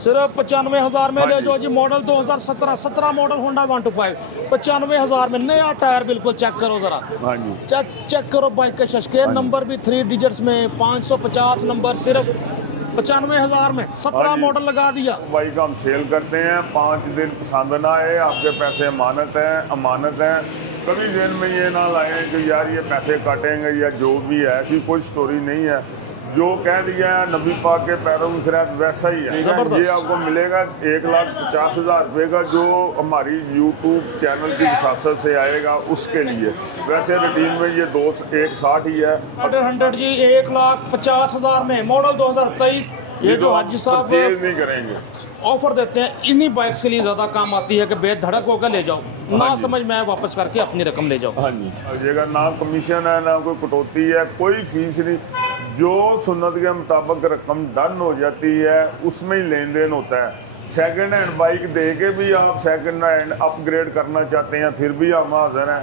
सिर्फ 95,000 में ले जाओ जी। मॉडल 2017 मॉडल होंडा 125 95,000 में नया टायर बिल्कुल चेक करो जरा। हाँ जी, चेक करो बाइक के शशके नंबर भी 3 डिजिट्स में 550 नंबर सिर्फ 95,000 में 17 मॉडल लगा दिया। बाइक हम सेल करते हैं, 5 दिन पसंद ना आए आपके पैसे अमानत है। कभी दिन में ये ना लाएं कि यार ये पैसे काटेंगे या जो भी है, ऐसी कोई स्टोरी नहीं है। जो कह दिया है नबी पाक के पैरों में खिरात वैसा ही है। ये आपको मिलेगा 1,50,000 रुपये का, जो हमारी यूट्यूब चैनल की विसासत से आएगा उसके लिए। वैसे रिडीम में ये 1,60 ही है। 100 जी 1,50,000 में मॉडल 2023। ये जो हाजी साहब नहीं करेंगे ऑफर देते हैं इन्हीं बाइक्स के लिए ज़्यादा काम आती है कि बेधड़क होकर ले जाओ, ना समझ में वापस करके अपनी रकम ले जाओ। हाँ जी, ये ना कमीशन है ना कोई कटौती है, कोई फीस नहीं। जो सुन्नत के मुताबिक रकम डन हो जाती है उसमें ही लेन देन होता है। सेकंड हैंड बाइक दे के भी आप सेकंड हैंड अपग्रेड करना चाहते हैं फिर भी हम हाजिर हैं।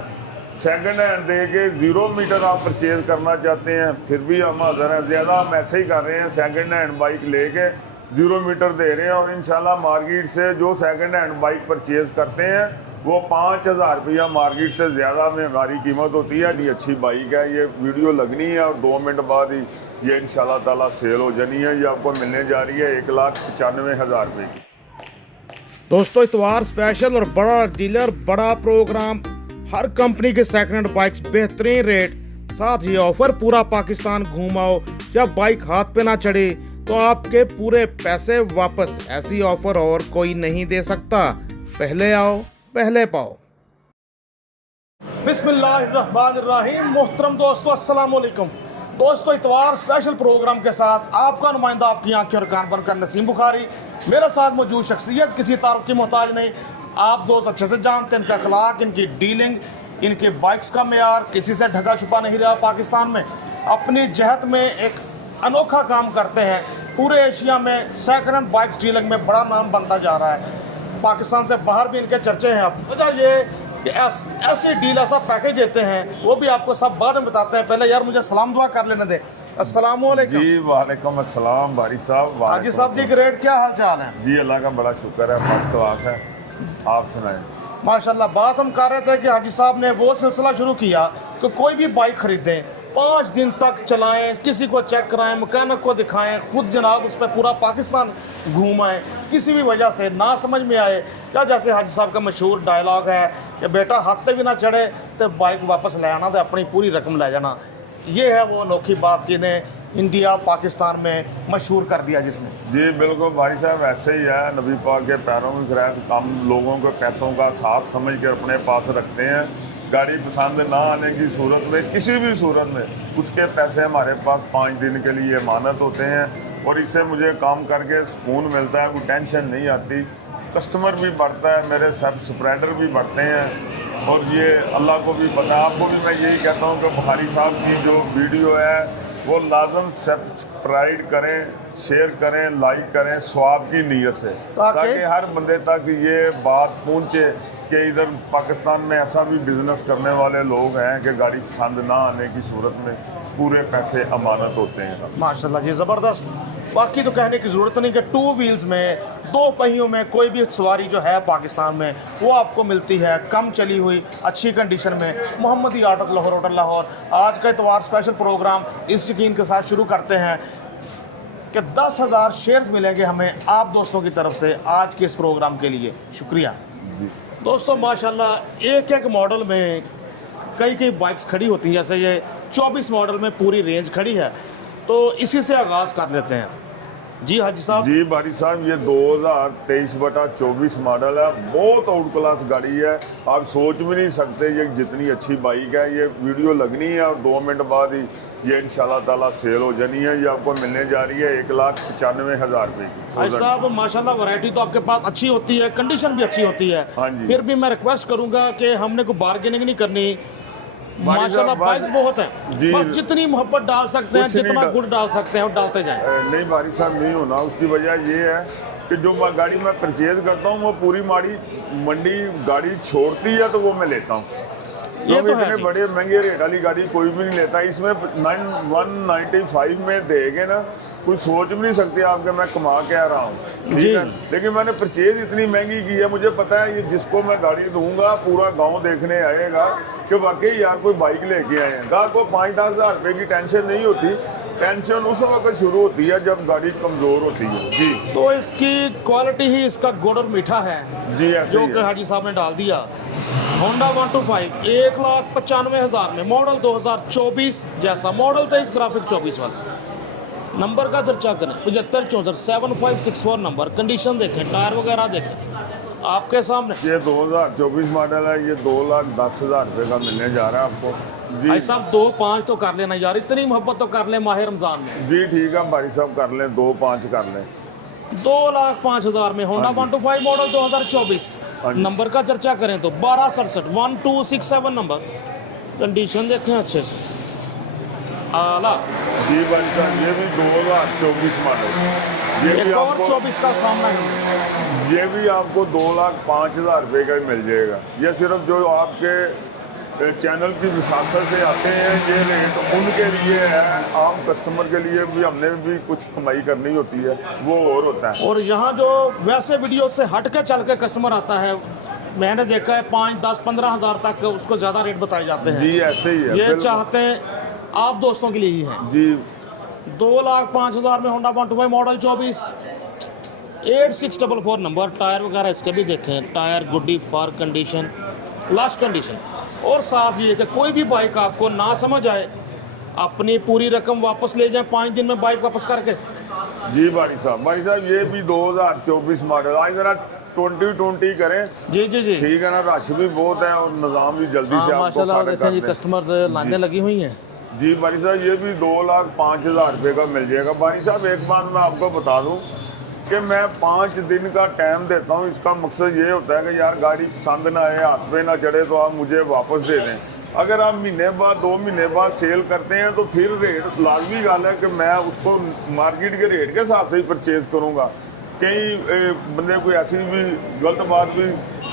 सेकंड हैंड दे के 0 मीटर आप परचेज करना चाहते हैं फिर भी हम हाजिर हैं। ज़्यादा हम ऐसे ही कर रहे हैं, सेकंड हैंड बाइक लेके 0 मीटर दे रहे हैं। और इंशाल्लाह मार्केट से जो सेकंड हैंड बाइक परचेज करते हैं वो 5,000 रुपया मार्केट से ज़्यादा में हमारी कीमत होती है। ये अच्छी बाइक है, ये वीडियो लगनी है और 2 मिनट बाद ही ये इंशाल्लाह ताला सेल हो जानी है। ये आपको मिलने जा रही है 1,95,000 रुपये की। दोस्तों इतवार स्पेशल और बड़ा डीलर, बड़ा प्रोग्राम, हर कंपनी के सेकंड हैंड बाइक्स बेहतरीन रेट, साथ ही ऑफर। पूरा पाकिस्तान घूमाओ, जब बाइक हाथ पे ना चढ़े तो आपके पूरे पैसे वापस। ऐसी ऑफर और कोई नहीं दे सकता। पहले आओ पहले पाओ। बिस्मिल्लाहिर्रहमानिर्रहीम। मोहतरम दोस्तों अस्सलाम वालेकुम। दोस्तों इतवार स्पेशल प्रोग्राम के साथ आपका नुमाइंदा आपकी आंखें और कान बनकर नसीम बुखारी। मेरे साथ मौजूद शख्सियत किसी तारुफ की मोहताज नहीं। आप दोस्त अच्छे से जानते हैं इनका अखलाक, इनकी डीलिंग, इनके बाइक्स का मेयार किसी से ढका छुपा नहीं रहा। पाकिस्तान में अपनी जहत में एक अनोखा काम करते हैं। पूरे एशिया में सेकंड हैंड बाइक्स डीलिंग में बड़ा नाम बनता जा रहा है। पाकिस्तान से बाहर भी इनके चर्चे हैं। अब वजह ये कि ऐसे डील, ऐसा पैकेज देते हैं, वो भी आपको सब बाद में बताते हैं। पहले यार मुझे सलाम दुआ कर लेने दे। अस्सलाम वालेकुम जी। वालेकुम अस्सलाम बारी साहब। हाजी साहब जी, ग्रेट, क्या हाल चाल है? जी अल्लाह का बड़ा शुक्र है, फर्स्ट क्लास है। आप सुनाएं। माशाल्लाह। बात हम कर रहे थे कि हाजी साहब ने वो सिलसिला शुरू किया कि कोई भी बाइक खरीदें, 5 दिन तक चलाएं, किसी को चेक कराएं, मैकेनिक को दिखाएं, खुद जनाब उस पर पूरा पाकिस्तान घूमाएं। किसी भी वजह से ना समझ में आए क्या, जैसे हाजी साहब का मशहूर डायलॉग है कि बेटा हाथ पे भी ना चढ़े तो बाइक वापस ले आना, तो अपनी पूरी रकम ले जाना। ये है वो अनोखी बात कि ने इंडिया पाकिस्तान में मशहूर कर दिया जिसने। जी बिल्कुल भाई साहब, ऐसे ही है। नबी पाक के पैरों में गिराए तो हम लोगों को पैसों का साथ समझ कर अपने पास रखते हैं। गाड़ी पसंद ना आने की सूरत में, किसी भी सूरत में, उसके पैसे हमारे पास 5 दिन के लिए अमानत होते हैं। और इससे मुझे काम करके सुकून मिलता है, कोई टेंशन नहीं आती। कस्टमर भी बढ़ता है, मेरे सब सब्सक्राइबर भी बढ़ते हैं। और ये अल्लाह को भी पता है। आपको भी मैं यही कहता हूँ कि बुखारी साहब की जो वीडियो है वो लाजम सब्सक्राइब करें, शेयर करें, लाइक करें स्वाब की नीयत से, ताकि हर बंदे तक ये बात पहुँचे कि इधर पाकिस्तान में ऐसा भी बिजनेस करने वाले लोग हैं कि गाड़ी पसंद ना आने की सूरत में पूरे पैसे अमानत होते हैं। माशाल्लाह जी, ज़बरदस्त। बाकी तो कहने की ज़रूरत नहीं कि 2 व्हील्स में, 2 पहियों में कोई भी सवारी जो है पाकिस्तान में वो आपको मिलती है कम चली हुई अच्छी कंडीशन में। मोहम्मदी ऑटो लाहौर, होटल लाहौर। आज का इतवार स्पेशल प्रोग्राम इस यकीन के साथ शुरू करते हैं कि 10,000 शेयर्स मिलेंगे हमें आप दोस्तों की तरफ से आज के इस प्रोग्राम के लिए। शुक्रिया जी दोस्तों। माशाल्लाह एक एक मॉडल में कई बाइक्स खड़ी होती हैं। जैसे ये 24 मॉडल में पूरी रेंज खड़ी है, तो इसी से आगाज़ कर लेते हैं। जी हाजी साहब। जी बारी साहब, ये 2023/24 मॉडल है। बहुत आउट क्लास गाड़ी है, आप सोच भी नहीं सकते ये जितनी अच्छी बाइक है। ये वीडियो लगनी है और 2 मिनट बाद ही ये इंशाल्लाह ताला सेल हो जानी है। ये आपको मिलने जा रही है 1,95,000 रुपये की। भाई साहब माशाल्लाह वैरायटी तो आपके पास अच्छी होती है, कंडीशन भी अच्छी होती है। हाँ जी। फिर भी मैं रिक्वेस्ट करूंगा कि हमने कोई बार्गेनिंग नहीं करनी। माशाल्लाह बाइक्स बहुत हैं, बस जितनी मोहब्बत डाल सकते हैं, जितना गुड़ डाल सकते हैं वो डालते जाएं। नहीं बारी साहब, नहीं होना। उसकी वजह ये है कि जो गाड़ी मैं परचेज करता हूँ वो पूरी मंडी गाड़ी छोड़ती है तो वो मैं लेता हूँ। ये तो इतने बड़े महंगे रेट वाली गाड़ी कोई भी नहीं लेता। इसमें 195 में देंगे ना कोई सोच भी नहीं सकते आपके मैं कमा क्या रहा हूँ, ठीक जी। है। लेकिन मैंने परचेज इतनी महंगी की है, मुझे पता है ये जिसको मैं गाड़ी दूंगा पूरा गांव देखने आएगा कि वाकई यार कोई बाइक लेके आए हैं। गाहक को 5-10 हज़ार रुपये की टेंशन नहीं होती, टेंशन उस वक्त शुरू होती है जब गाड़ी कमज़ोर होती है। जी तो इसकी क्वालिटी ही इसका गुड़ और मीठा है, जी ऐसे जो ही कि है। हाजी साहब ने डाल दिया। होंडा 125 1,95,000 में, मॉडल 2024 जैसा, मॉडल 23, ग्राफिक 24 वाला। नंबर का चर्चा करें 7564 नंबर, कंडीशन देखें, टायर वगैरह देखें आपके सामने। ये 2024 मॉडल है, ये 2,10,000 रुपये का मिलने जा रहा है आपको। जी भाई साहब 2-5 तो कर लेना यार, इतनी मोहब्बत तो कर ले माह रमजान में। जी ठीक है भाई साहब, कर लें 2,5 कर लें। 2,05,000 में होंडा 125 मॉडल 2024। हाँ जी। नंबर का चर्चा करें तो 1267 1267 नंबर, कंडीशन देखें अच्छे से, आला। जी भाई साहब ये भी 2024 मॉडल, ये भी एक और आपको 24 का सामना है। ये भी आपको 2,05,000 रुपये का ही मिल जाएगा। ये सिर्फ जो आपके चैनल की विसासत से आते हैं ये रेट उनके लिए है, आम कस्टमर के लिए भी हमने भी कुछ कमाई करनी होती है, वो और होता है। और यहाँ जो वैसे वीडियो से हट के चल के कस्टमर आता है, मैंने देखा है 5, 10, 15 हज़ार तक उसको ज़्यादा रेट बताए जाते हैं। जी ऐसे ही है, ये बिल्कुल। चाहते हैं आप दोस्तों के लिए ही है। जी 2,05,000 में होंडा 125 मॉडल 24 8644 नंबर, टायर वगैरह इसके भी देखें, टायर गुड्डी पार कंडीशन, लास्ट कंडीशन। और साथ ये कि कोई भी बाइक आपको ना समझ आए, अपनी पूरी रकम वापस ले जाएं 5 दिन में बाइक वापस करके। जी भाई साहब ये भी 2024 मॉडल, आज जरा 2020 करें। जी जी जी ठीक है ना, रश भी बहुत है और निज़ाम भी जल्दी से आपको माशाल्लाह खाने देखें जी, करते हैं। कस्टमर लाइनें लगी हुई हैं। जी भाई साहब ये भी 2,05,000 रुपये का मिल जाएगा। भाई साहब एक बात मैं आपको बता दूं कि मैं 5 दिन का टाइम देता हूं, इसका मकसद ये होता है कि यार गाड़ी पसंद ना आए, हाथ पे ना चढ़े तो आप मुझे वापस दे दें। अगर आप महीने बाद 2 महीने बाद सेल करते हैं तो फिर रेट लाजमी गाल है कि मैं उसको मार्केट के रेट के हिसाब से ही परचेज करूँगा। कई बंदे कोई ऐसी भी गलत बात भी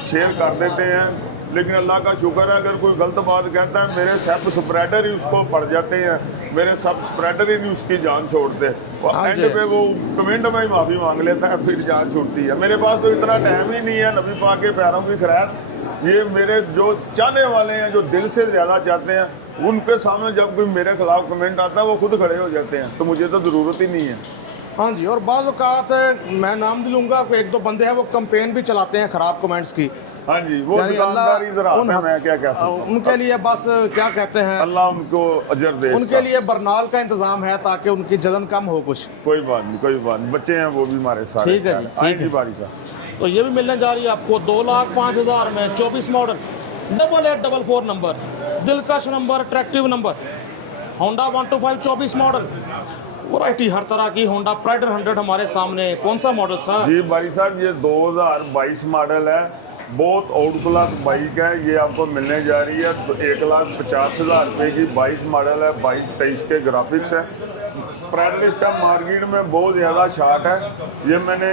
शेयर कर देते हैं, लेकिन अल्लाह का शुक्र है अगर कोई गलत बात कहता है मेरे सब स्प्रेडर ही उसको पड़ जाते हैं, मेरे सब स्प्रेडर ही नहीं उसकी जान छोड़ते। हाँ एंड जी। पे वो कमेंट में ही माफ़ी मांग लेता है, फिर जान छूटती है। मेरे पास तो इतना टाइम ही नहीं है नबी पाक के प्यारों की खैर। ये मेरे जो चाहने वाले हैं, जो दिल से ज़्यादा चाहते हैं, उनके सामने जब कोई मेरे खिलाफ कमेंट आता है वो खुद खड़े हो जाते हैं, तो मुझे तो ज़रूरत ही नहीं है। हाँ जी, और बाज़ औक़ात मैं नाम दिलूँगा, 1-2 बंदे हैं वो कैंपेन भी चलाते हैं ख़राब कमेंट्स की। हाँ जी, वो यानी दुकानदारी जरा उन- मैं क्या कह सकता हूँ। उनके लिए बस क्या कहते हैं, अल्लाह उनको अजर दे उनके इसका। लिए बरनाल का इंतज़ाम है ताकि उनकी जलन कम हो कुछ। कोई बात नहीं, कोई बात नहीं, बच्चे हैं वो भी हमारे सारे। ठीक है जी, ठीक आएंगी है। बारी साहब। तो ये भी मिलने जा रही है आपको 2,05,000 में, 24 मॉडल 8844 नंबर, दिलकश number, attractive number, Honda 125 24 model. Variety हर तरह की, होंडा प्राइडर 100 हमारे सामने। कौन सा मॉडल सर? जी बारी साहब ये 2022 मॉडल है, बहुत आउट क्लास बाइक है। ये आपको मिलने जा रही है तो 1,50,000 रुपये की 22 मॉडल है, 22-23 के ग्राफिक्स है। प्राइडर इसका मार्केट में बहुत ज़्यादा शार्ट है। ये मैंने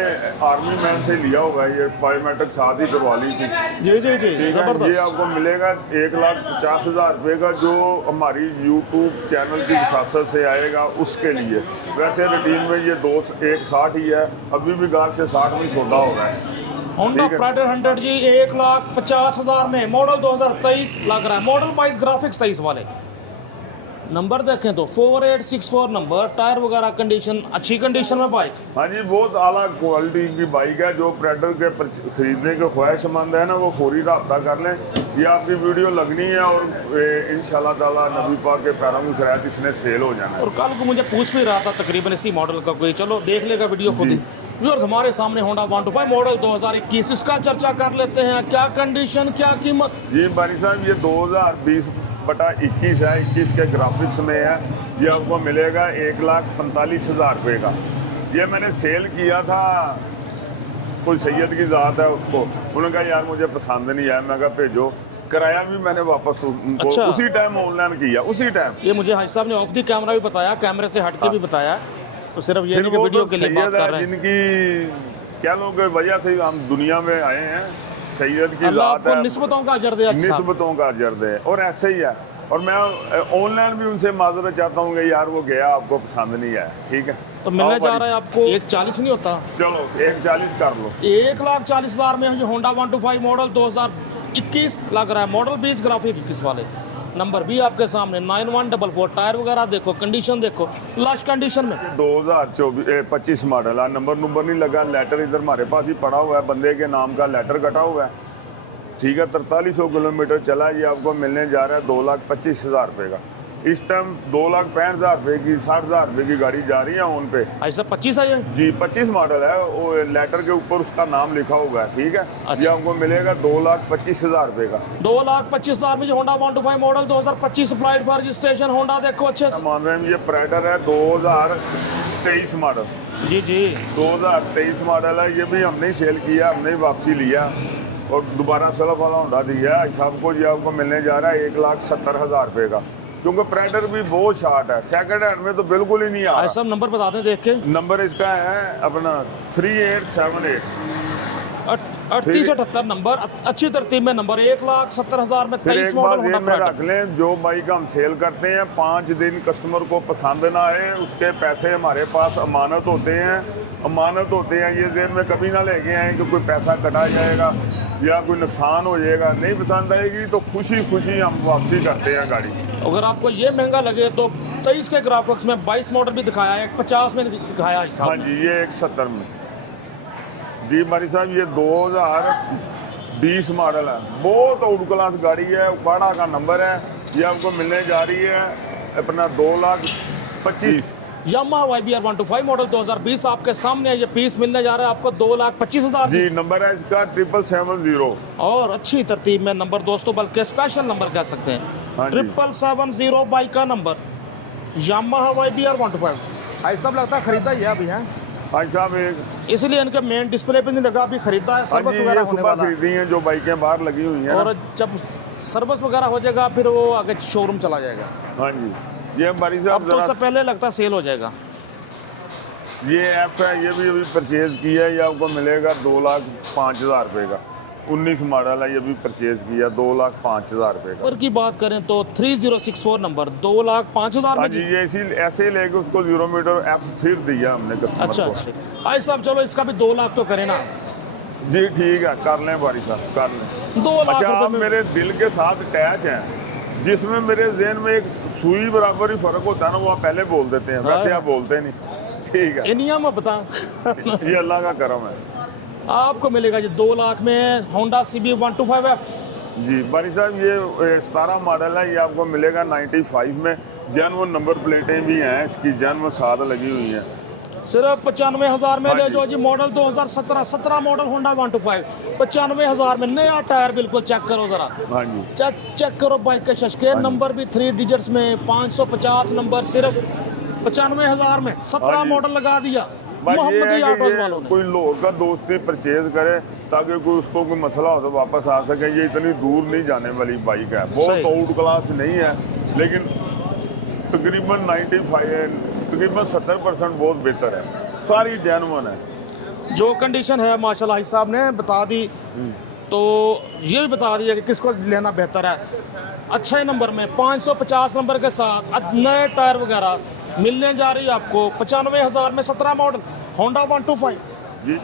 आर्मी मैन से लिया होगा, ये बायोमेट्रिक साथ ही करवा ली थी। जी जी जी, ठीक है, ये ज़बरदस्त। आपको मिलेगा 1,50,000 रुपये का, जो हमारी यूट्यूब चैनल की विसासत से आएगा उसके लिए। वैसे रूटीन में ये 1,60 ही है, अभी भी गाहक से 60 में छोटा हो रहा है। होंडा ठीक है। प्राइडर 100 जी 1,50,000 में, मॉडल 2023 लग रहा है, मॉडल 22 ग्राफिक्स 23 वाले। नंबर देखें तो 4864 नंबर, टायर वगैरह कंडीशन अच्छी कंडीशन में बाइक। हाँ जी, बहुत आला क्वालिटी की बाइक है। जो प्राइडर के खरीदने के ख्वाहिशमंद है ना, वो फौरी रब्ता कर लें। ये आपकी वीडियो लगनी है और इंशाल्लाह ताला नबी पाक के पैरों की खैरात इसने सेल हो जाना है। और कल को मुझे पूछ भी रहा था तकरीबन इसी मॉडल का कोई, चलो देख लेगा वीडियो खुद ही। व्यूअर्स हमारे सामने होंडा 125 मॉडल 2021, इसका चर्चा कर लेते हैं। क्या कंडीशन, क्या कीमत? जी बारी साहब ये 2020/21 है, 21 के ग्राफिक्स में है। ये आपको मिलेगा 1,45,000 रुपये का। ये मैंने सेल किया था, कोई सैयद की ज़ात है उसको, उन्होंने कहा यार मुझे पसंद नहीं आया, मैं कहा भेजो। किराया भी मैंने वापस उनको अच्छा। उसी टाइम ऑनलाइन किया, उसी टाइम। ये मुझे हाजी साहब ने ऑफ दी कैमरा भी बताया, कैमरे से हट के भी बताया, तो सिर्फ ये फिर नहीं कि वो वीडियो तो के लिए बात सैयद कर है रहे हैं। जिनकी क्या लोग वजह से हम दुनिया में आए हैं, सैयद की अल्लाह ज़ात आपको है, निस्बतों का अजर दे। अच्छा निस्बतों का अजर दे। और ऐसे ही है, और मैं ऑनलाइन भी उनसे माजरत चाहता हूँ कि यार वो गया आपको पसंद नहीं आया, ठीक है। तो मिलने आओ जा भाई। रहा है आपको 140 नहीं होता, चलो 140 कर लो। 1,40,000 में ये होंडा 125 मॉडल 2021 लग रहा है, मॉडल 20 ग्राफिक 21 वाले, नंबर भी आपके सामने 9144, टायर वगैरह देखो, कंडीशन देखो, लश कंडीशन में। 2025 मॉडल है, नंबर नहीं लगा, लेटर इधर हमारे पास ही पड़ा हुआ है, बंदे के नाम का लेटर कटा हुआ है, ठीक है। 4300 किलोमीटर चला, ये आपको मिलने जा रहा है 2,25,000 रुपये का। इस टाइम 2,65,000 रुपये की, 60,000 रुपये की गाड़ी जा रही है उन पे। ऐसा 25 है ये जी 25 मॉडल है, वो लेटर के ऊपर उसका नाम लिखा हुआ है, ठीक है। अच्छा। ये आपको मिलेगा 2,25,000 रुपये का। 2,25,000 में जो Honda 125 model 2025 applied for registration Honda देखो अच्छे से। मान रहे हैं ये प्राइडर है 2023 मॉडल, जी जी 2023 मॉडल है, ये भी हमने ही सेल किया, हमने ही वापसी लिया और दोबारा सलफ वाला होंडा दिया है। साहब को ये आपको मिलने जा रहा है 1,70,000 रुपये का, क्योंकि प्राइडर भी बहुत शार्ट है, सेकंड हैंड में तो बिल्कुल ही नहीं आ रहा। सब नंबर बता दें देख के। नंबर इसका है अपना 3878 3878 नंबर, अच्छी तरतीब में नंबर, 1,70,000 में फिर 23 एक मॉडल बात ये होंडा में रख प्राइडर। लें, जो बाइक हम सेल करते हैं 5 दिन कस्टमर को पसंद ना आए, उसके पैसे हमारे पास अमानत होते हैं, ये जेब में कभी ना लेके आए कि कोई पैसा कटा जाएगा या कोई नुकसान हो जाएगा। नहीं पसंद आएगी तो खुशी हम वापसी करते हैं गाड़ी। अगर आपको ये महंगा लगे तो 23 के ग्राफिक्स में 22 मॉडल भी दिखाया है, 50 में भी दिखाया है हाँ जी, ये 170 में जी भाई साहब, ये 2020 मॉडल है, बहुत आउट क्लास गाड़ी है, उकाड़ा का नंबर है। ये आपको मिलने जा रही है अपना 2,25,000। यामाहा YBR 125 मॉडल 2020 आपके सामने है, ये पीस मिलने जा रहा है आपको 2,25,000 जी नंबर है इसका 770। और अच्छी तरतीब में नंबर दोस्तों, बल्कि स्पेशल नंबर कह सकते हैं, हाँ जी। 770 बाइक का नंबर, यामाहा YBR 125। ऐसा लगता है खरीदा ही है अभी है भाई साहब एक इसलिए इनके मेन डिस्प्ले पे नहीं लगा, अभी खरीदा है, हाँ सर्विस जी, वगैरह ये होने सुबह वाला है। खरीदी हैं जो बाइकें बाहर लगी हुई हैं और ना। जब सर्विस वगैरह हो जाएगा फिर वो आगे शोरूम चला जाएगा। हाँ जी, ये हमारी अब साहब तो उससे जरा पहले लगता है सेल हो जाएगा। ये ऐप है, ये भी अभी परचेज किया है, ये आपको मिलेगा 2,05,000 रुपये का। 19 मॉडल है, ये भी परचेज किया 2,05,000 रुपये का। और की बात करें तो 3064 नंबर 2,05,000 हाँ में जी, जी। ये ऐसे ही लेके उसको 0 मीटर ऐप फिर दिया हमने कस्टमर अच्छा को। अच्छा आई साहब, चलो इसका भी 2 लाख तो करें ना। जी ठीक है, कर लें बारी साहब, कर लें। 2 लाख अच्छा, आप रुपए में मेरे दिल के साथ अटैच हैं, जिसमें मेरे जहन में एक सुई बराबर ही फर्क होता है ना, वो आप पहले बोल देते हैं, वैसे आप बोलते नहीं, ठीक है। इनिया में बता ये अल्लाह का करम है। आपको मिलेगा जी 2 लाख में होंडा CB 125F। जी बारी साहब, ये 17 मॉडल है, ये आपको मिलेगा 95 में। जैन नंबर प्लेटें भी हैं इसकी, जैन साथ लगी हुई हैं। सिर्फ 95,000 में हाँ ले जी। जो जी, मॉडल 2017 मॉडल होंडा 125, 95,000 में, नया टायर बिल्कुल, चेक करो जरा, हाँ जी, चेक करो बाइक के शशके, नंबर भी 3 डिजिट्स में, 550 नंबर, सिर्फ 95,000 में 17 हाँ जी। मॉडल लगा दिया बस ये मोहम्मदी है ऑटोज कि वालों ये ने। कोई लोग का दोस्ती परचेज करे ताकि कोई उसको कोई मसला हो तो वापस आ सके। ये इतनी दूर नहीं जाने वाली बाइक है, बहुत सही। आउट क्लास नहीं है, लेकिन तकरीबन 70% बहुत बेहतर है, सारी जैनुअन है। जो कंडीशन है माशाल्लाह भाई साहब ने बता दी, तो ये भी बता दिया कि किसको लेना बेहतर है। अच्छे नंबर में 550 नंबर के साथ नए टायर वगैरह मिलने जा रही है आपको 95,000 में 17 मॉडल होंडा 125, जी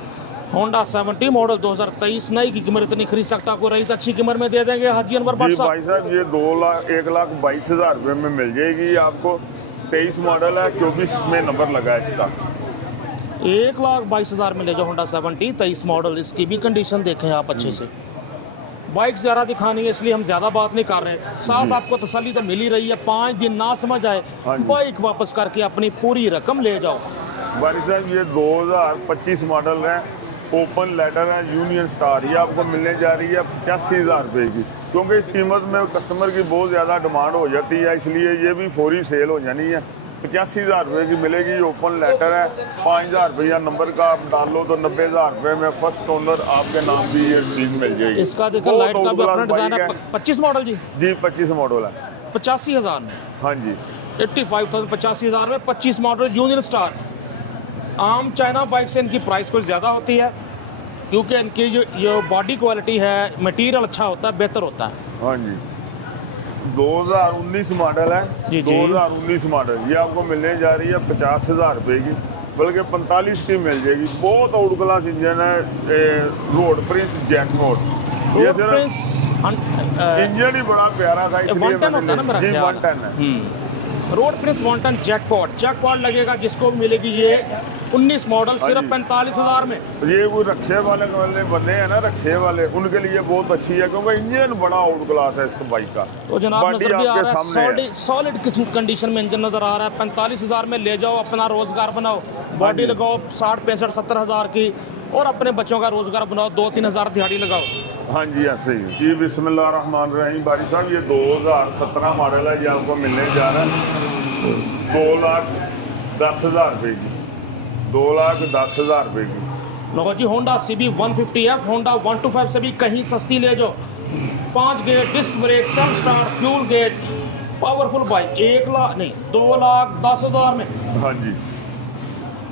होंडा 70 मॉडल 2023। नई की कीमत इतनी खरीद सकता आपको रईस अच्छी कीमत में दे देंगे हाजी अनवर भट्ट जी साहब। भाई साहब, ये 1,22,000 रुपये में मिल जाएगी आपको। 23 मॉडल है, 24 में नंबर लगा है इसका। 1,22,000 में ले जाओ होंडा 70 23 मॉडल। इसकी भी कंडीशन देखें आप अच्छे से। बाइक ज़्यादा दिखानी है इसलिए हम ज़्यादा बात नहीं कर रहे हैं, साथ आपको तसल्ली तो मिल ही रही है। 5 दिन ना समझ आए, हाँ जी। बाइक वापस करके अपनी पूरी रकम ले जाओ। भाई साहब, ये 2025 मॉडल है, ओपन लेटर है, यूनियन स्टार। ये आपको मिलने जा रही है 85,000 रुपये की, क्योंकि इस कीमत में कस्टमर की बहुत ज़्यादा डिमांड हो जाती है, इसलिए ये भी फौरी सेल हो जानी है। 85,000 रुपये की मिलेगी। ओपन लेटर है, 5,000 रुपया नंबर का आप डाल लो तो 90,000 रुपये में फर्स्ट ओनर आपके नाम भी ये चीज़ मिल जाएगी। इसका देखो बहुत लाइट का भी आउट अपना क्लास डिज़ाइन है। बाइक 25 मॉडल जी, जी 25 मॉडल है। 85,000 में, हाँ जी, 85,000 85,000 में 25 मॉडल यूनियन स्टार। आम चाइना बाइक से इनकी प्राइस कुछ ज़्यादा होती है, क्योंकि इनकी जो बॉडी क्वालिटी है, मटेरियल अच्छा होता है, बेहतर होता है। हाँ जी। 2019 मॉडल है। जी, जी। 2019 मॉडल, ये आपको मिलने जा रही है 50,000 रुपये की, बल्कि 45 की मिल जाएगी। बहुत आउट क्लास इंजन है, रोड प्रिंस जैक मोड। ये इंजन ही बड़ा प्यारा था, इसलिए 110 होता है ना मेरा जी ख्याल। 110 है। रोड प्रिंस 110 जैकपॉट लगेगा, जिसको मिलेगी ये 19 मॉडल सिर्फ 45,000 में। ये वो रक्शे वाले बने हैं ना, रक्शे वाले, उनके लिए बहुत अच्छी है, क्योंकि इंजन बड़ा आउट क्लास है इस बाइक का। तो जनाब बॉडी नजर भी आ आपके रहा सामने है, सॉलिड किस्म कंडीशन में इंजन नजर आ रहा है। 45,000 में ले जाओ, अपना रोजगार बनाओ, बॉडी जी। लगाओ 60, 65, 70,000 की, और अपने बच्चों का रोजगार बनाओ, 2-3 हज़ार दिहाड़ी लगाओ। हाँ जी, ऐसे ही जी। बिस्मिल्लाहिर्रहमानिर्रहीम। बारी साहब, ये 2017 मॉडल है, ये आपको मिलने जा रहा है 2,10,000 रुपये की, 2,10,000 रुपये की। लो जी, होंडा CB 150F, होंडा 125 से भी कहीं सस्ती ले जाओ। 5 गेट disc brake, self start, fuel gauge, powerful bike, 2,10,000 में। हाँ जी,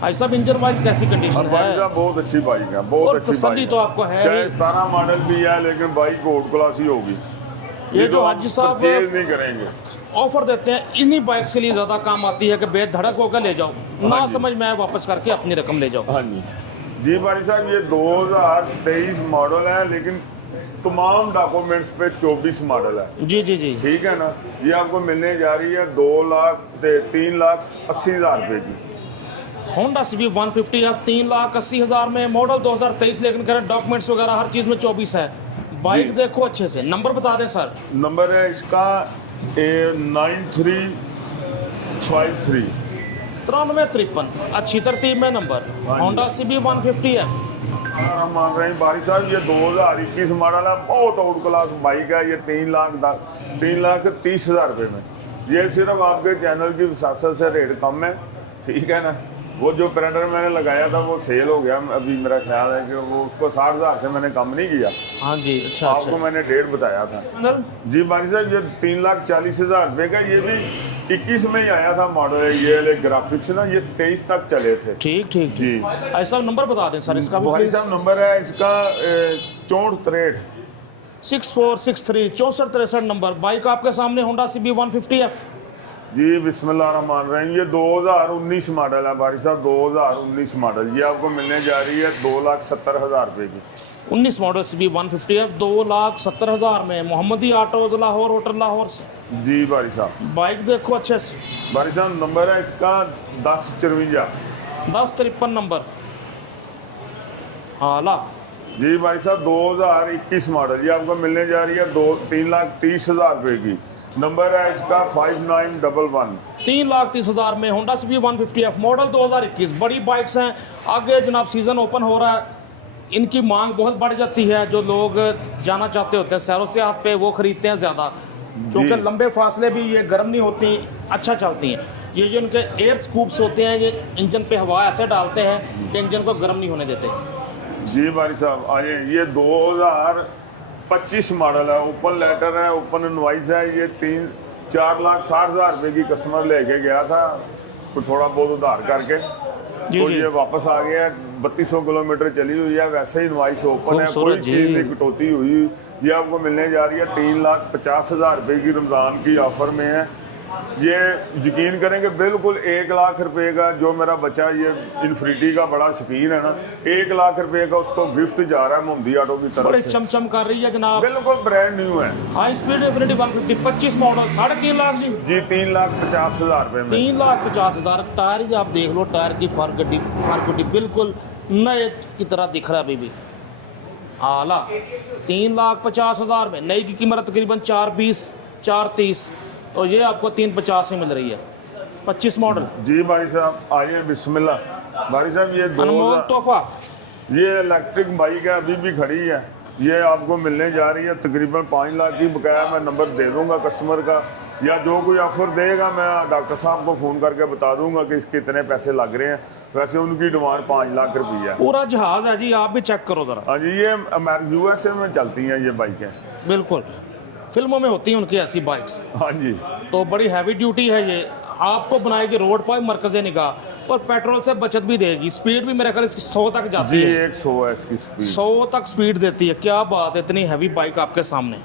ऐसा इंजन वाइज कैसी कंडीशन और बाइक है? का बहुत अच्छी बाइक है, बहुत और अच्छी तसल्ली बाइक तो आपको है चाहे ही। 17 मॉडल भी है, लेकिन बाइक आउट क्लास ही होगी। ये जो तो हाजी साहब परचेज नहीं करेंगे। ऑफर देते हैं, इन्हीं बाइक्स के लिए ज़्यादा काम आती है कि बेधड़क होकर ले जाओ, ना जी। समझ में आए वापस करके अपनी रकम ले जाओ। हाँ जी जी बारी साहब, ये 2023 मॉडल है, लेकिन तमाम डॉक्यूमेंट्स पे 24 मॉडल है। जी जी जी। ठीक है ना। ये आपको मिलने जा रही है 3,80,000 रुपये की। होंडा CB 150F 3,80,000 में, मॉडल 2023, लेकिन करें डॉक्यूमेंट्स वगैरह हर चीज़ में 24 है। बाइक जी। देखो अच्छे से, नंबर बता दें सर। नंबर है इसका 9353। 9353, अच्छी तरतीब में नंबर। हाँ जी। Honda CB 150F। हम मान रहे हैं बारी साहब, ये 2021 मॉडल है, बहुत आउट क्लास बाइक है। ये 3,30,000 रुपये में। ये सिर्फ आपके चैनल की विसासत से रेट कम है, ठीक है ना। वो जो प्रिंटर मैंने लगाया था वो सेल हो गया, अभी मेरा ख्याल है कि वो उसको 60,000 से मैंने कम नहीं किया। हाँ जी, अच्छा आपको अच्छा। मैंने डेट बताया था जी बारी साहब। ये 3,40,000 रुपये का, ये भी 21 में ही आया था मॉडल। ये ग्राफिक्स ना, ये 23 तक चले थे। ठीक ठीक जी। ऐसा नंबर बता दें सर इसका भी भाई please। साहब, नंबर है इसका 6463। 6463 6463 नंबर। बाइक आपके सामने होंडा CB 150F। जी बिस्मिल्लाहिर्रहमानिर्रहीम। ये 2019 मॉडल है बारी साहब, 2019 मॉडल। ये आपको मिलने जा रही है 2,70,000 रुपये की। 19 मॉडल CB 150F 2,70,000 में, मोहम्मदी ऑटोज लाहौर, होटल लाहौर से। जी बारी साहब। बाइक देखो अच्छे से। बारी साहब, नंबर है इसका 1053। 1053 नंबर। आला। जी भाई साहब, 2021 मॉडल। ये आपको मिलने जा रही है 3,30,000 रुपये की। नंबर है इसका 5911। 3,30,000 में होंडा CB 150F, मॉडल 2021। बड़ी बाइक्स हैं। आगे जनाब सीज़न ओपन हो रहा है, इनकी मांग बहुत बढ़ जाती है। जो लोग जाना चाहते होते हैं सैरों से हाथ पे, वो ख़रीदते हैं ज़्यादा, क्योंकि लंबे फासले भी ये गर्म नहीं होती, अच्छा चलती हैं। ये जो इनके एयर स्कूप्स होते हैं, ये इंजन पे हवा ऐसे डालते हैं कि इंजन को गर्म नहीं होने देते। जी भाई साहब, आइए। ये 2025 मॉडल है, ओपन लेटर है, ओपन इनवाइस है। ये 4,60,000 रुपये की कस्टमर लेके गया था, तो थोड़ा बहुत उधार करके जी, तो जी। ये वापस आ गया। 3200 किलोमीटर चली हुई है, वैसे ही इनवाइस ओपन है, कोई खूबसूरत चीज़ जी। नहीं कटौती हुई। ये आपको मिलने जा रही है 3,50,000 रुपये की, रमज़ान की ऑफ़र में है। ये यकीन करें कि बिल्कुल 1,00,000 रुपये का, जो मेरा बच्चा ये इन्फिनिटी का बड़ा शौकीन है ना, 1,00,000 रुपये का उसको गिफ्ट जा रहा है मोहम्मदी ऑटो की बड़े तरफ से। चमचम कर रही है जनाब। बिल्कुल ब्रांड न्यू है। High speed infinity 150 25 model 3.5 lakh जी। जी 3,50,000 रुपये में। 3,50,000। टायर ही आप देख लो, टायर की फारगड्डी बिल्कुल नए की तरह दिख रहा है अभी भी। आला। 3,50,000 में, नई की कीमत तकरीबन 420 430, और ये आपको 350 में मिल रही है। 25 मॉडल। जी भाई साहब, आइए बिस्मिल्लाह। भाई साहब, ये अनमोल तोहफा। ये इलेक्ट्रिक बाइक है, अभी भी खड़ी है। ये आपको मिलने जा रही है तकरीबन 5 लाख की। बकाया मैं नंबर दे दूंगा कस्टमर का, या जो कोई ऑफर देगा मैं डॉक्टर साहब को फ़ोन करके बता दूंगा कि इसके इतने पैसे लग रहे हैं। वैसे उनकी डिमांड 5 लाख रुपये है। पूरा जहाज है जी, आप भी चेक करो ज़रा। हाँ जी, ये USA में चलती हैं ये बाइकें। बिल्कुल, फिल्मों में होती हैं उनकी ऐसी बाइक्स। हाँ जी। तो बड़ी हैवी ड्यूटी है ये, आपको बनाएगी रोड पर मरकज़ निगाह, और पेट्रोल से बचत भी देगी। स्पीड भी मेरे ख्याल इसकी 100 तक जाती जी है। 100 है इसकी स्पीड। 100 तक स्पीड देती है। क्या बात है, इतनी हैवी बाइक आपके सामने।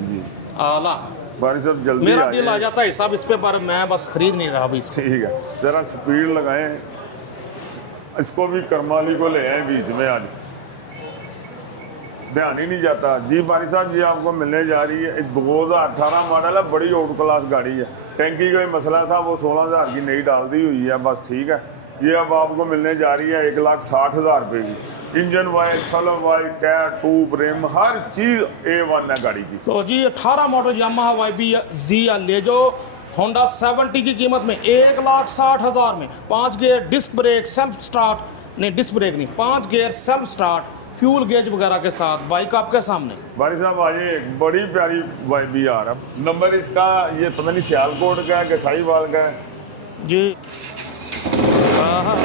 जी। आला। भाई साहब जल्दी मेरा दिल आ आइए। जाता है साहब इस पे, पर मैं बस खरीद नहीं रहा अभी इसको। ठीक है, ज़रा स्पीड लगाएं, इसको भी करमाली को ले आए बीच में, आज ध्यान ही नहीं जाता। जी भाई साहब, ये आपको मिलने जा रही है 2018 मॉडल है, बड़ी आउट क्लास गाड़ी है। टैंकी का ही मसला था, वो 16,000 की नई डाल दी हुई है बस, ठीक है। ये अब आपको मिलने जा रही है 1,60,000 रुपये की। इंजन वाइज, सलम वाइज, टायर, ट्यूब, रिम, हर चीज़ A1 है गाड़ी की। तो जी 18 मॉडल यामाहा YBZ ले जो होंडा 70 की कीमत में 1,60,000 में 5 gear disc brake self start, नहीं डिस्क ब्रेक नहीं, 5 gear self start, fuel gauge वगैरह के साथ बाइक आपके सामने। भाई साहब आज एक बड़ी प्यारी YBR है। नंबर इसका ये पता नहीं सियालकोट का है कि साहिवाल का है जी। हाँ,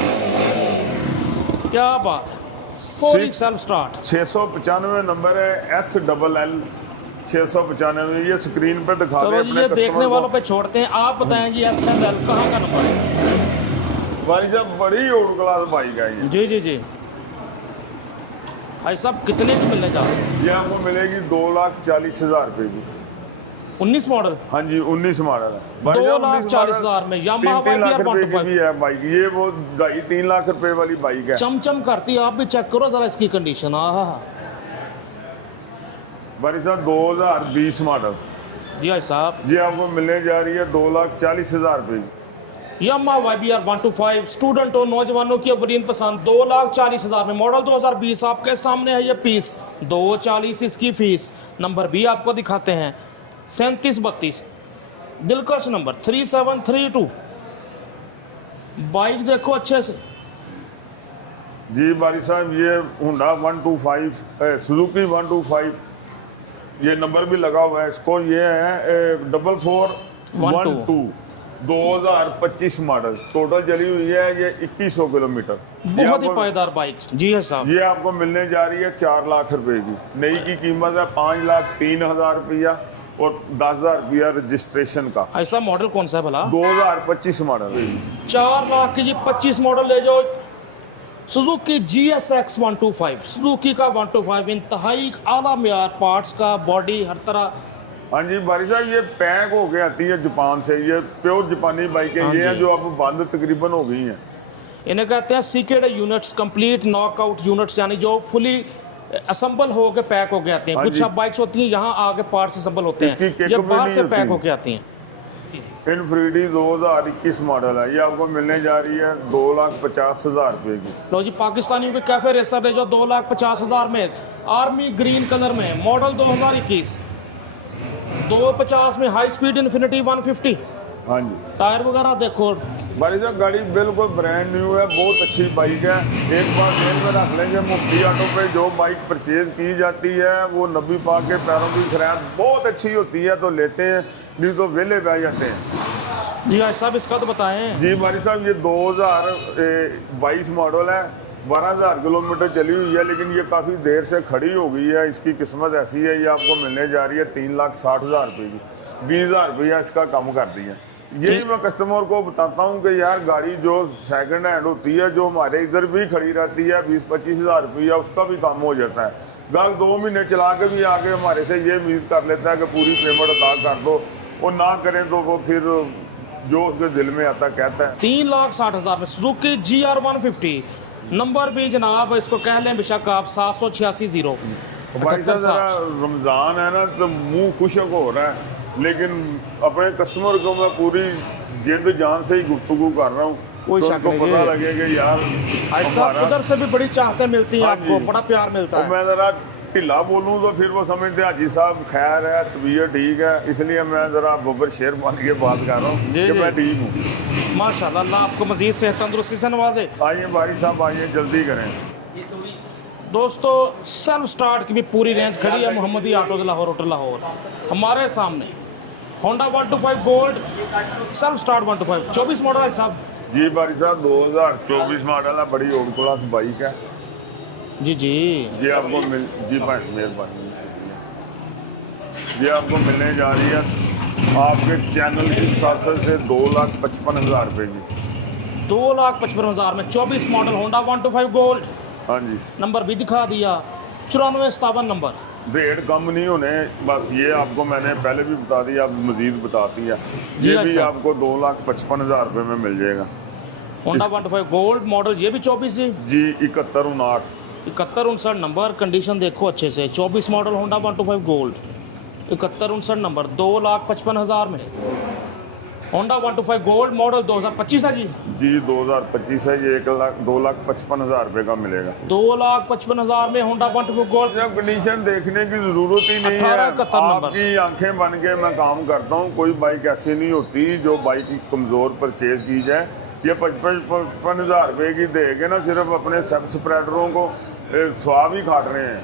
क्या बात है, fully Six- self start. 695 number है, SLL 695। ये स्क्रीन पर दिखा चलो रहे जी, अपने ये देखने कस्टमर वालों को। पे छोड़ते हैं, आप बताएं जी SLL कहाँ का नंबर है? भाई साहब बड़ी आउट क्लास बाइक है ये। जी जी जी। भाई साहब कितने की मिलने जा रहे हैं? ये आपको मिलेगी 2,40,000 रुपये की। 19 मॉडल हाँ जी 19 मॉडल है। भाई साहब, 2,40,000 में Yamaha 3 लाख YBR रुपए की 125। भी है बाइक, ये वो 2.5-3 लाख रुपए वाली बाइक है। चमचम करती है, आप भी चेक करो जरा इसकी कंडीशन। आहा, भाई साहब 2020 मॉडल, जी भाई साहब। ये आपको मिलने जा रही है 2,40,000 रुपये की। Yamaha YBR 125 स्टूडेंट हो, नौजवानों की अवरीन पसंद, 2,40,000 में मॉडल 2020 आपके सामने है ये पीस। 2,40,000 इसकी फीस। नंबर भी आपको दिखाते हैं 3732, दिलकश नंबर 3732। बाइक देखो अच्छे से। जी भाई साहब ये होंडा 125 सुजुकी 125, ये नंबर भी लगा हुआ है इसको। ये है 4412 2025 मॉडल, टोटल चली हुई है ये 2100 किलोमीटर। बहुत ही पायदार बाइक। जी है साहब। ये आपको मिलने जा रही है 4 लाख रुपए की। नई की कीमत है 5,03,000 रुपया और 10,000 रुपया रजिस्ट्रेशन का। ऐसा मॉडल कौन सा है भला? 2025 मॉडल है। 4 लाख की जी 25 मॉडल ले जो सुजुकी GSX 125, सुजुकी का 125, इंतहाई आला मेयार, पार्ट्स का, बॉडी, हर तरह। हाँ जी भाई साहब, ये पैक होके आती है जापान से, ये प्योर जापानी बाइकें हाँ ये हैं जी। जो अब बंद तकरीबन हो गई हैं। इन्हें कहते हैं सीकेड यूनिट्स, कंप्लीट नॉकआउट यूनिट्स, यानी जो फुली असम्बल हो के पैक होके आते हैं। हाँ कुछ जी। अब बाइक्स होती हैं यहाँ आके पार्ट्स असम्बल होते इसकी हैं, किक ये भी बाहर नहीं से होती। पैक होके आती हैं। इनफ्रीडी 2021 मॉडल है, ये आपको मिलने जा रही है 2,50,000 रुपये की। लो जी, पाकिस्तानियों के कैफे रेसर है जो 2,50,000 में, आर्मी ग्रीन कलर में, मॉडल 2021, 250 में हाई स्पीड इन्फिनिटी 150। हाँ जी टायर वगैरह देखो। भाई साहब गाड़ी बिल्कुल ब्रांड न्यू है, बहुत अच्छी बाइक है। एक बार जेल में रख लेंगे, मुफ्ती ऑटो पे जो बाइक परचेज की जाती है वो नबी पाक के पैरों की खैरात बहुत अच्छी होती है तो लेते हैं, नहीं तो वेले बह जाते हैं। जी भाई साहब इसका तो बताएं। जी भाई साहब ये 2022 मॉडल है, 12,000 किलोमीटर चली हुई है, लेकिन ये काफ़ी देर से खड़ी हो गई है। इसकी किस्मत ऐसी है, ये आपको मिलने जा रही है 3,60,000 रुपये की। 20,000 रुपया इसका कम कर दिया। यही मैं कस्टमर को बताता हूँ कि यार गाड़ी जो सेकंड हैंड होती है, जो हमारे इधर भी खड़ी रहती है 20-25,000 रुपया, उसका भी काम हो जाता है। गाहक 2 महीने चला के भी आके हमारे से ये उम्मीद कर लेता है कि पूरी पेमेंट अदा कर दो, और ना करें तो वो फिर जो उसके दिल में आता कहता है। 3,60,000 में सुजुकी GR 150, नंबर भी जनाब इसको कह लें बेशक आप 786 भाई साहब ज़रा रमज़ान है ना तो मुंह खुशक हो रहा है, लेकिन अपने कस्टमर को मैं पूरी जिद जान से ही गुफ्तगू कर रहा हूँ, कोई तो शक उनको नहीं पता है। लगे कि यार भाई साहब हमारा- उधर से भी बड़ी चाहते मिलती हैं हाँ आपको, जी। बड़ा प्यार मिलता तो है। मैं ज़रा ढिला बोलूँ तो फिर वो समझते हाजी साहब खैर है, तबीयत ठीक है, इसलिए मैं ज़रा बब्बर शेर बन के बात कर रहा हूँ जी, कि जी। मैं ठीक हूँ। माशाल्लाह, अल्लाह आपको मजीद सेहत तंदुरुस्ती से नवाजे। आइए भाई साहब आइए, जल्दी करें। दोस्तों सेल्फ स्टार्ट की भी पूरी रेंज खड़ी है मोहम्मदी ऑटोज लाहौर, होटल लाहौर। हमारे सामने Honda 125 gold self start 125 24 model है साहब। जी भाई साहब 2024 मॉडल है, बड़ी ओल्ड क्लास बाइक है। जी जी। ये आपको मिल जी भाई मेहरबानी, ये आपको मिलने जा रही है आपके चैनल की सासर से 2,55,000 रुपये की। 2,55,000 में 24 मॉडल होंडा 125 गोल्ड। हाँ जी नंबर भी दिखा दिया 9457 नंबर। रेट कम नहीं होने, बस ये आपको मैंने पहले भी बता दिया, अब मजीद बताती है। जी ये भी अच्छा। आपको 2,55,000 रुपये में मिल जाएगा। होंडा 125 गोल्ड मॉडल, ये भी 24 है जी 7159। 7159 नंबर, कंडीशन देखो अच्छे से। 24 मॉडल होंडा 125 गोल्ड, 7159 नंबर, 2,55,000 में। होंडा 125 गोल्ड मॉडल 2025 है जी। जी 2025 है ये, 2,55,000 रुपये का मिलेगा। 2,55,000 में होंडा 125 गोल्ड। जब कंडीशन देखने की जरूरत ही नहीं है, 1871 नंबर। आपकी आंखें बन के मैं काम करता हूँ। कोई बाइक ऐसी नहीं होती जो बाइक कमज़ोर परचेज की जाए। ये 55,000 रुपये की देके ना सिर्फ अपने सब स्प्रेडरों को स्वाब ही खाट रहे हैं,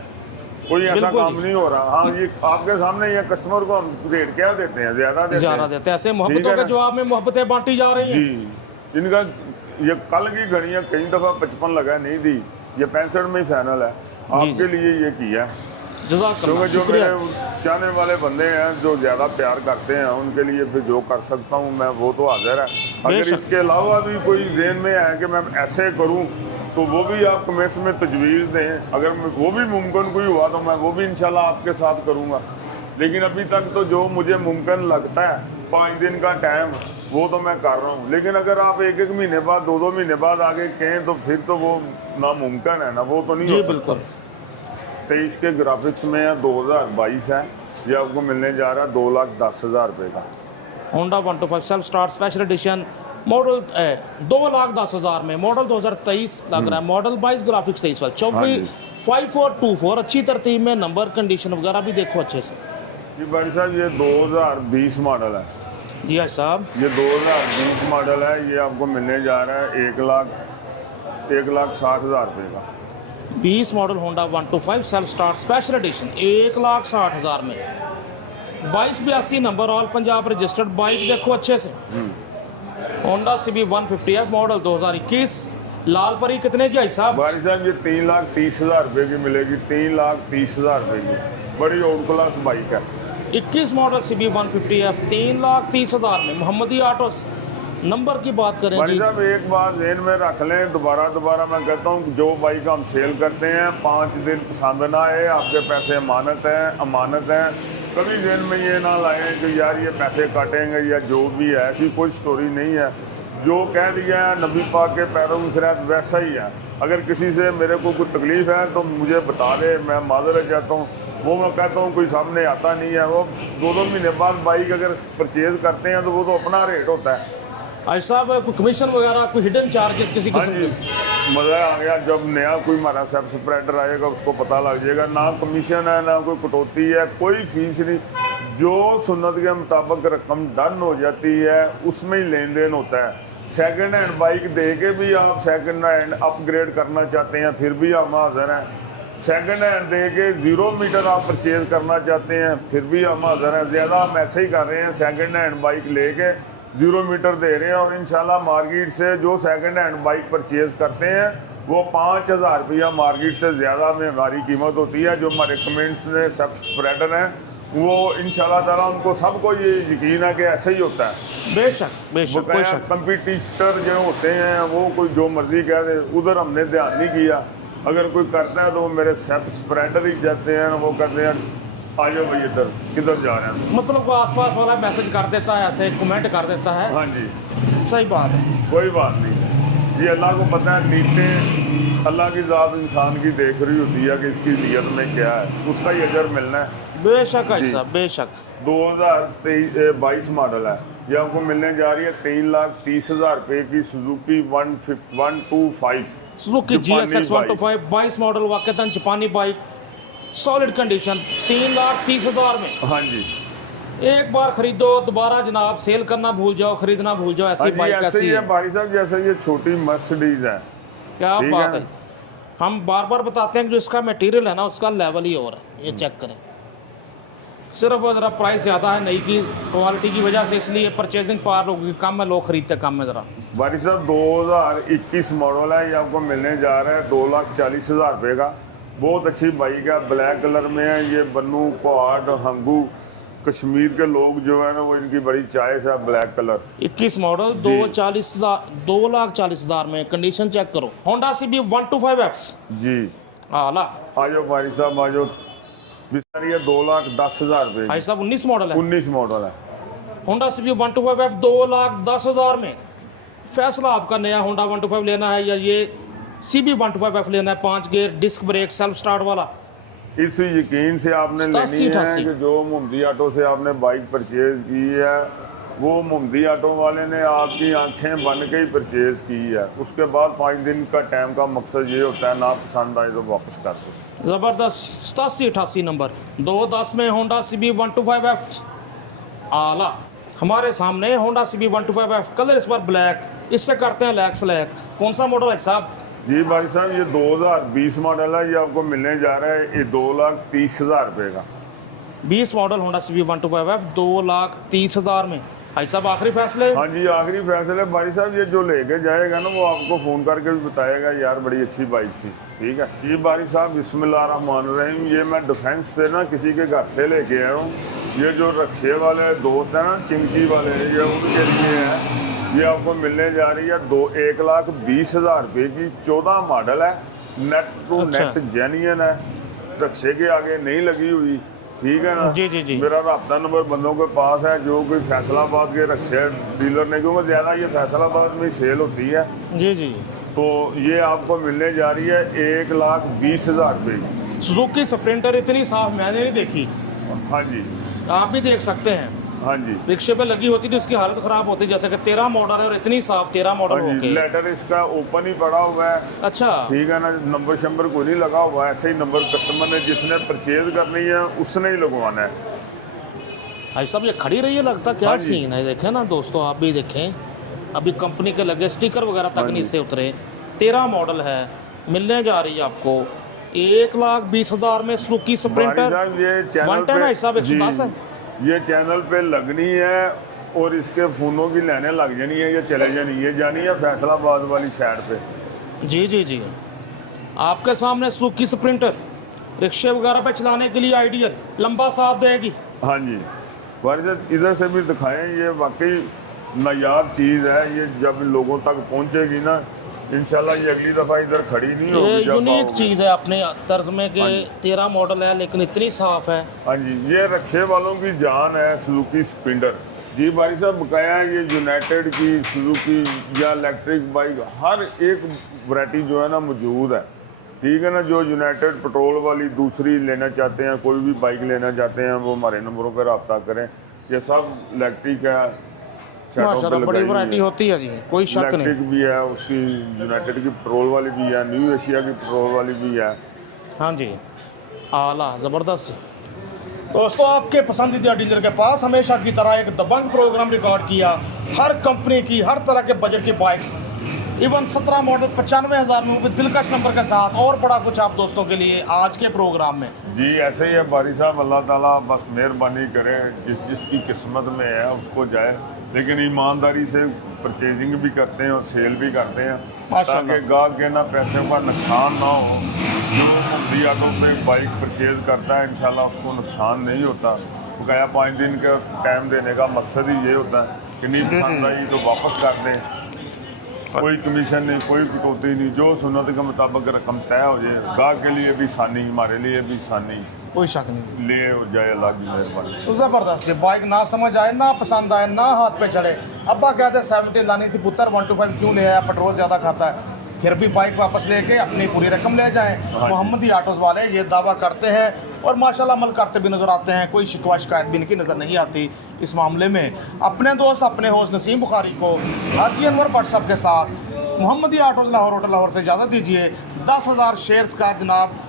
कोई ऐसा बिल्कुल काम जी। नहीं हो रहा। हाँ ये आपके सामने ये कस्टमर को हम रेट क्या देते हैं, ज़्यादा देते ज़्यादा हैं। देते हैं, ऐसे ठीक मोहब्बतों है के ना? जवाब में मोहब्बतें बांटी जा रही हैं। जी इनका ये कल की घड़ियाँ कई दफ़ा 55 लगा नहीं दी, ये 65 में ही फाइनल है। आपके लिए ये किया है, जज़ाकल्लाह, क्योंकि जो शुक्रिया। मेरे चाहने वाले बंदे हैं जो ज़्यादा प्यार करते हैं, उनके लिए फिर जो कर सकता हूँ मैं वो तो हाजिर है। अगर बेशक। इसके अलावा भी कोई ज़हन में है कि मैं ऐसे करूँ तो वो भी आप कमेंट्स में तजवीज़ दें। अगर वो भी मुमकिन कोई हुआ तो मैं वो भी इंशाल्लाह आपके साथ करूँगा। लेकिन अभी तक तो जो मुझे मुमकिन लगता है 5 दिन का टाइम, वो तो मैं कर रहा हूँ। लेकिन अगर आप 1-1 महीने बाद 2-2 महीने बाद आगे कहें तो फिर तो वो नामुमकिन है ना, वो तो नहीं जी हो सकता। बिल्कुल। 23 के ग्राफिक्स में है, 2022 है, ये आपको मिलने जा रहा है 2,10,000 रुपये का। Honda 125 self start special edition model 2,10,000 में। मॉडल 2023 लग रहा है, मॉडल 22, ग्राफिक्स 23 वाला। 24 5424 अच्छी तरतीब में नंबर, कंडीशन वगैरह भी देखो अच्छे से। जी भाई साहब ये 2020 मॉडल है। जी हाँ साहब, ये 2020 मॉडल है, ये आपको मिलने जा रहा है 1,60,000 रुपये का। 20 model Honda 125 self start special edition 1,60,000 में। 2282 number, all Punjab registered bike देखो अच्छे से। होंडा CB 150F मॉडल 2021 लाल परी कितने की है साहब? भाई साहब ये 3,30,000 रुपये की मिलेगी, 3,30,000 रुपये की। बड़ी आउट क्लास बाइक है। 21 मॉडल CB 150F 3,30,000 में। मोहम्मदी आटोस नंबर की बात करें भाई जी। साहब एक बात ज़हन में रख लें, दोबारा मैं कहता हूँ, जो बाइक हम सेल करते हैं 5 दिन पसंद ना आए, आपके पैसे अमानत है। कभी ज़हन में ये ना लाएं कि यार ये पैसे काटेंगे या जो भी है, ऐसी कोई स्टोरी नहीं है। जो कह दिया है नबी पाक के पैरों में खिरात वैसा ही है। अगर किसी से मेरे को कोई तकलीफ़ है तो मुझे बता दे, मैं माजरत चाहता हूँ। वो मैं कहता हूँ कोई सामने आता नहीं है। वो 2-2 महीने बाद बाइक अगर परचेज़ करते हैं तो वो तो अपना रेट होता है। आज साहब कोई कमीशन वगैरह, कोई हिडन चार्जेस किसी हाँ किस्म जी, के? मज़ा आ गया। जब नया कोई हमारा सब स्प्रेडर आएगा उसको पता लग जाएगा। ना कमीशन है, ना कोई कटौती है, कोई फीस नहीं। जो सुन्नत के मुताबिक रकम डन हो जाती है उसमें ही लेन देन होता है। सेकंड हैंड बाइक दे के भी आप सेकंड हैंड अपग्रेड करना चाहते हैं फिर भी हम हाजिर हैं। सेकंड हैंड दे के 0 मीटर आप परचेज़ करना चाहते हैं फिर भी हम हाजिर हैं। ज़्यादा हम ऐसे ही कर रहे हैं, सेकंड हैंड बाइक लेके 0 मीटर दे रहे हैं। और इंशाल्लाह मार्केट से जो सेकंड हैंड बाइक परचेज़ करते हैं वो 5,000 रुपया मार्केट से ज़्यादा में हमारी कीमत होती है। जो हमारे कमेंट्स में सब स्प्रेडर हैं वो इंशाल्लाह ताला उनको सबको ये यकीन है कि ऐसे ही होता है। बेशक बेशक, कोई शक। कंपटीटर जो होते हैं वो कोई जो मर्जी कह दे, उधर हमने ध्यान नहीं किया। अगर कोई करता है तो वो मेरे सब स्प्रेडर ही जाते हैं, वो कहते हैं आ जाओ भाई इधर, किधर जा रहे हैं। मतलब को आसपास वाला मैसेज कर देता है, ऐसे कमेंट कर देता है। हाँ जी, सही बात है। कोई बात नहीं। ये अल्लाह को पता है, नीयतें अल्लाह की ज़ात इंसान की देख रही होती है कि इसकी नीयत में क्या है, उसका ही अजर मिलना है। बेशक है जी। साहब, बेशक। 2022 मॉडल है, ये आपको मिलने जा रही है 3,30,000 रुपये की सुजुकी 125 सुजुकी GSX 125 22 मॉडल, वाकई जापानी बाइक, सॉलिड कंडीशन, 3,30,000 में। हाँ जी, एक बार खरीदो, दोबारा जनाब सेल करना भूल जाओ, खरीदना भूल जाओ। ऐसी बाइक ऐसे कैसी ही है? है भाई साहब, जैसे ये छोटी मर्सिडीज है। क्या ठीक बात है। है। हम बार बार बताते हैं कि जो इसका मटेरियल है ना उसका लेवल ही और है। ये चेक करें, सिर्फ वो ज़रा प्राइस ज़्यादा है, नई की क्वालिटी की वजह से, इसलिए परचेजिंग पावर लोगों की कम है, लोग खरीदते कम है ज़रा। भाई साहब 2021 मॉडल है, ये आपको मिलने जा रहा है 2,40,000 रुपये का। बहुत अच्छी बाइक है, ब्लैक कलर में है। ये बन्नू, क्वाड, हंगू, कश्मीर के लोग जो है ना वो इनकी बड़ी चॉइस है ब्लैक कलर। 21 मॉडल 2,40,000 में। कंडीशन चेक करो। होंडा CB 125F जी आला। आ जाओ भाई साहब, आ जाओ। बिस्तर रही है 2,10,000 रुपये भाई साहब 19 मॉडल है, 19 मॉडल है। होंडा CB 125F 2,10,000 में। फैसला आपका, नया होंडा 125 लेना है या ये CB 125F लेना है, 5 gear disc brake self start वाला। इस यकीन से आपने लेनी 87-88 है कि जो मोहम्मदी ऑटो से आपने बाइक परचेज की है, वो मोहम्मदी ऑटो वाले ने आपकी आंखें बन के ही परचेज की है। उसके बाद 5 दिन का टाइम का मकसद ये होता है, ना पसंद आए तो वापस कर दो। ज़बरदस्त। 87-88 नंबर 210 में होंडा CB 125F आला हमारे सामने। होंडा CB 125F कलर इस बार ब्लैक, इससे करते हैं लैक स्लैक। कौन सा मॉडल है साहब? जी भाई साहब, ये 2020 मॉडल है। ये आपको मिलने जा रहा है ये 2,30,000 रुपये का। 20 मॉडल होंडा CB 125F 2,30,000 में। भाई साहब आखिरी फैसले? हाँ जी, आखिरी फैसले भाई साहब। ये जो लेके जाएगा ना, वो आपको फ़ोन करके भी बताएगा यार बड़ी अच्छी बाइक थी। ठीक है जी भाई साहब, बिस्मिल्लाहिर्रहमानिर्रहीम। ये मैं डिफेंस से ना किसी के घर से लेके आया हूँ। ये जो रक्शे वाले दोस्त हैं ना, चिंकी वाले, ये उनके लिए है। ये आपको मिलने जा रही है 1,20,000 रुपये की। 14 मॉडल है, नेट टू नेट जेन्युइन है, रक्शे के आगे नहीं लगी हुई। ठीक है ना जी जी जी। मेरा रब्ता नंबर बंदों के पास है जो कोई फैसलाबाद के रक्शे डीलर ने, क्योंकि ज़्यादा ये फैसलाबाद में सेल होती है। जी जी। तो ये आपको मिलने जा रही है 1,20,000 रुपये की। सुजुकी स्प्रिंटर इतनी साफ मैंने नहीं देखी। हाँ जी, आप भी देख सकते हैं। हाँ जी। रिक्शे पे लगी होती तो इसकी हालत ख़राब होती, जैसे कि 13 मॉडल है और इतनी साफ 13 मॉडल हाँ हो जी, के। लेटर इसका ओपन ही पड़ा हुआ है। अच्छा, ठीक है ना, नंबर शंबर कोई नहीं लगा हुआ। ऐसे ही नंबर कस्टमर ने जिसने परचेज करनी है उसने ही लगवाना है। भाई साहब ये खड़ी रही है, लगता क्या हाँ जी। सीन है। देखें ना दोस्तों, आप भी देखें, अभी कंपनी के लगे स्टिकर वगैरह तक हाँ नहीं जी। से उतरे। 13 मॉडल है, मिलने जा रही है आपको 1,20,000 में सुजुकी स्प्रिंटर। साहब ये चैनल 110 है साहब, जी, 110 है। ये चैनल पे लगनी है और इसके फ़ोनों की लाइनें लग जानी है, ये चले जानी है, जानी है फैसलाबाद वाली साइड पे। जी जी जी। आपके सामने सुजुकी स्प्रिंटर रिक्शे वगैरह पे चलाने के लिए आइडियल, लंबा साथ देगी। हाँ जी, वारी साहब इधर से भी दिखाएं। ये वाकई नायाब चीज़ है। ये जब लोगों तक पहुँचेगी ना, इंशाल्लाह ये अगली दफ़ा इधर खड़ी नहीं ये होगी। जब यूनिक आओगे। चीज़ है अपने तर्ज में कि 13 मॉडल है लेकिन इतनी साफ है। हाँ जी, ये रक्शे वालों की जान है सुजुकी स्प्रिंटर। जी भाई साहब, बकाया ये यूनाइटेड की, सुजुकी या इलेक्ट्रिक बाइक, हर एक वैरायटी जो है ना मौजूद है। ठीक है ना, जो यूनाइटेड पेट्रोल वाली दूसरी लेना चाहते हैं, कोई भी बाइक लेना चाहते हैं, वो हमारे नंबरों पर रब्ता करें। ये सब इलेक्ट्रिक है, माशाल्लाह बड़ी वैरायटी होती है जी, कोई शक नहीं। इलेक्ट्रिक भी है, उसकी यूनाइटेड की पेट्रोल वाली भी है, न्यू एशिया की पेट्रोल वाली भी है। हाँ जी, आला ज़बरदस्त। दोस्तों, आपके पसंदीदा डीलर के पास हमेशा की तरह एक दबंग प्रोग्राम रिकॉर्ड किया। हर कंपनी की, हर तरह के बजट की बाइक्स, इवन 17 मॉडल 95,000 में दिलकश नंबर के साथ, और बड़ा कुछ आप दोस्तों के लिए आज के प्रोग्राम में। जी ऐसे ही है बारी साहब, अल्लाह ताला बस मेहरबानी करे, जिसकी किस्मत में है उसको जाए। लेकिन ईमानदारी से परचेजिंग भी करते हैं और सेल भी करते हैं, ताकि गाहक के ना पैसे का नुकसान ना हो। जो मोहम्मदी ऑटो पे बाइक परचेज करता है, इंशाल्लाह उसको नुकसान नहीं होता। बकाया 5 दिन का टाइम देने का मकसद ही ये होता है कि नहीं पसंद आई तो वापस कर दें। कोई कमीशन नहीं, कोई कटौती नहीं, जो सुन्नत के मुताबिक रकम तय हो जाए। गाहक के लिए भी आसानी, हमारे लिए भी आसानी, कोई शक नहीं। ले जाए अल्लाह की मेहरबानी। ज़बरदस्त। बाइक ना समझ आए, ना पसंद आए, ना हाथ पे चढ़े, अब्बा कहते 70 लानी थी पुत्र, 125 क्यों ले आया, पेट्रोल ज़्यादा खाता है, फिर भी बाइक वापस लेके अपनी पूरी रकम ले जाएं। मोहम्मदी ऑटोज़ वाले ये दावा करते हैं और माशाल्लाह अमल करते भी नज़र आते हैं। कोई शिकवा शिकायत भी इनकी नज़र नहीं आती इस मामले में। अपने दोस्त, अपने होस्ट नसीम बुखारी को हाजी अनवर भट्ट साहब के साथ मोहम्मदी ऑटोज़ लाहौर होटल लाहौर से इजाज़त दीजिए। 10,000 शेयर्स का जनाब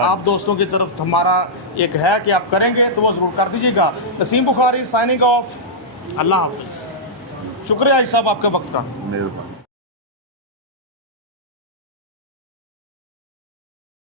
आप दोस्तों की तरफ हमारा एक है कि आप करेंगे तो वो ज़रूर कर दीजिएगा। Naseem Bukhari signing off. अल्लाह हाफिज़। शुक्रिया साहब आपके वक्त का। मेहरबानी।